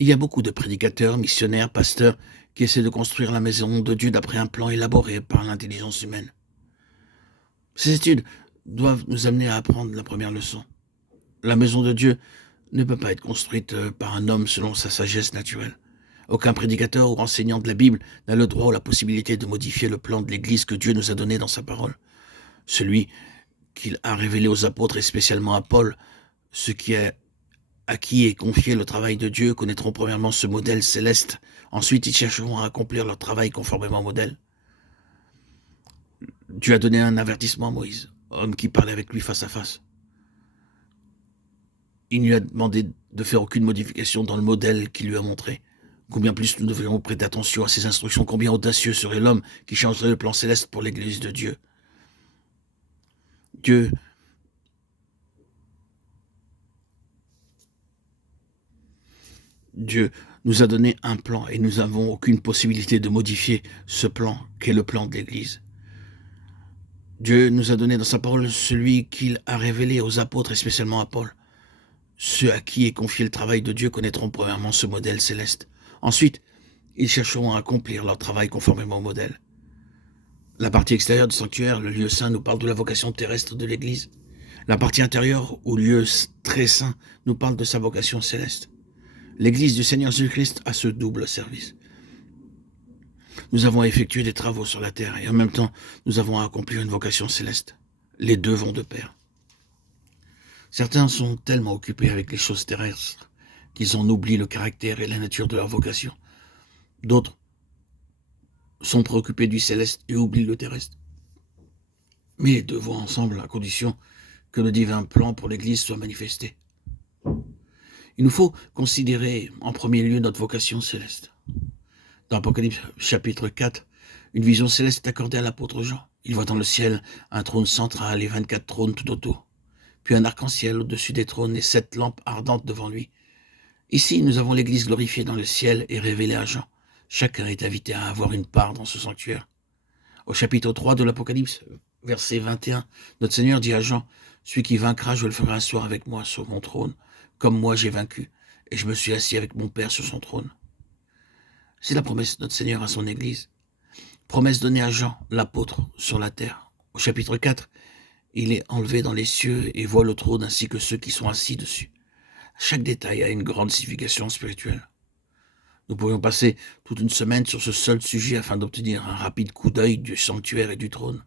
Il y a beaucoup de prédicateurs, missionnaires, pasteurs qui essaient de construire la maison de Dieu d'après un plan élaboré par l'intelligence humaine. Ces études doivent nous amener à apprendre la première leçon. La maison de Dieu ne peut pas être construite par un homme selon sa sagesse naturelle. Aucun prédicateur ou enseignant de la Bible n'a le droit ou la possibilité de modifier le plan de l'Église que Dieu nous a donné dans sa parole. Celui qu'il a révélé aux apôtres et spécialement à Paul, ceux à qui est confié le travail de Dieu connaîtront premièrement ce modèle céleste. Ensuite, ils chercheront à accomplir leur travail conformément au modèle. Dieu a donné un avertissement à Moïse, homme qui parlait avec lui face à face. Il lui a demandé de faire aucune modification dans le modèle qu'il lui a montré. Combien plus nous devrions prêter attention à ces instructions, combien audacieux serait l'homme qui changerait le plan céleste pour l'Église de Dieu. Dieu nous a donné un plan et nous n'avons aucune possibilité de modifier ce plan qu'est le plan de l'Église. Dieu nous a donné dans sa parole celui qu'il a révélé aux apôtres et spécialement à Paul. Ceux à qui est confié le travail de Dieu connaîtront premièrement ce modèle céleste. Ensuite, ils chercheront à accomplir leur travail conformément au modèle. La partie extérieure du sanctuaire, le lieu saint, nous parle de la vocation terrestre de l'Église. La partie intérieure, ou lieu très saint, nous parle de sa vocation céleste. L'Église du Seigneur Jésus-Christ a ce double service. Nous avons effectué des travaux sur la terre et en même temps, nous avons accompli une vocation céleste. Les deux vont de pair. Certains sont tellement occupés avec les choses terrestres qu'ils en oublient le caractère et la nature de leur vocation. D'autres sont préoccupés du céleste et oublient le terrestre. Mais les deux vont ensemble à condition que le divin plan pour l'Église soit manifesté. Il nous faut considérer en premier lieu notre vocation céleste. Dans Apocalypse chapitre 4, une vision céleste est accordée à l'apôtre Jean. Il voit dans le ciel un trône central et 24 trônes tout autour, puis un arc-en-ciel au-dessus des trônes et 7 lampes ardentes devant lui. Ici, nous avons l'Église glorifiée dans le ciel et révélée à Jean. Chacun est invité à avoir une part dans ce sanctuaire. Au chapitre 3 de l'Apocalypse, verset 21, notre Seigneur dit à Jean, « Celui qui vaincra, je le ferai asseoir avec moi sur mon trône, comme moi j'ai vaincu, et je me suis assis avec mon Père sur son trône. » C'est la promesse de notre Seigneur à son Église. Promesse donnée à Jean, l'apôtre, sur la terre. Au chapitre 4, il est enlevé dans les cieux et voit le trône ainsi que ceux qui sont assis dessus. Chaque détail a une grande signification spirituelle. Nous pourrions passer toute une semaine sur ce seul sujet afin d'obtenir un rapide coup d'œil du sanctuaire et du trône.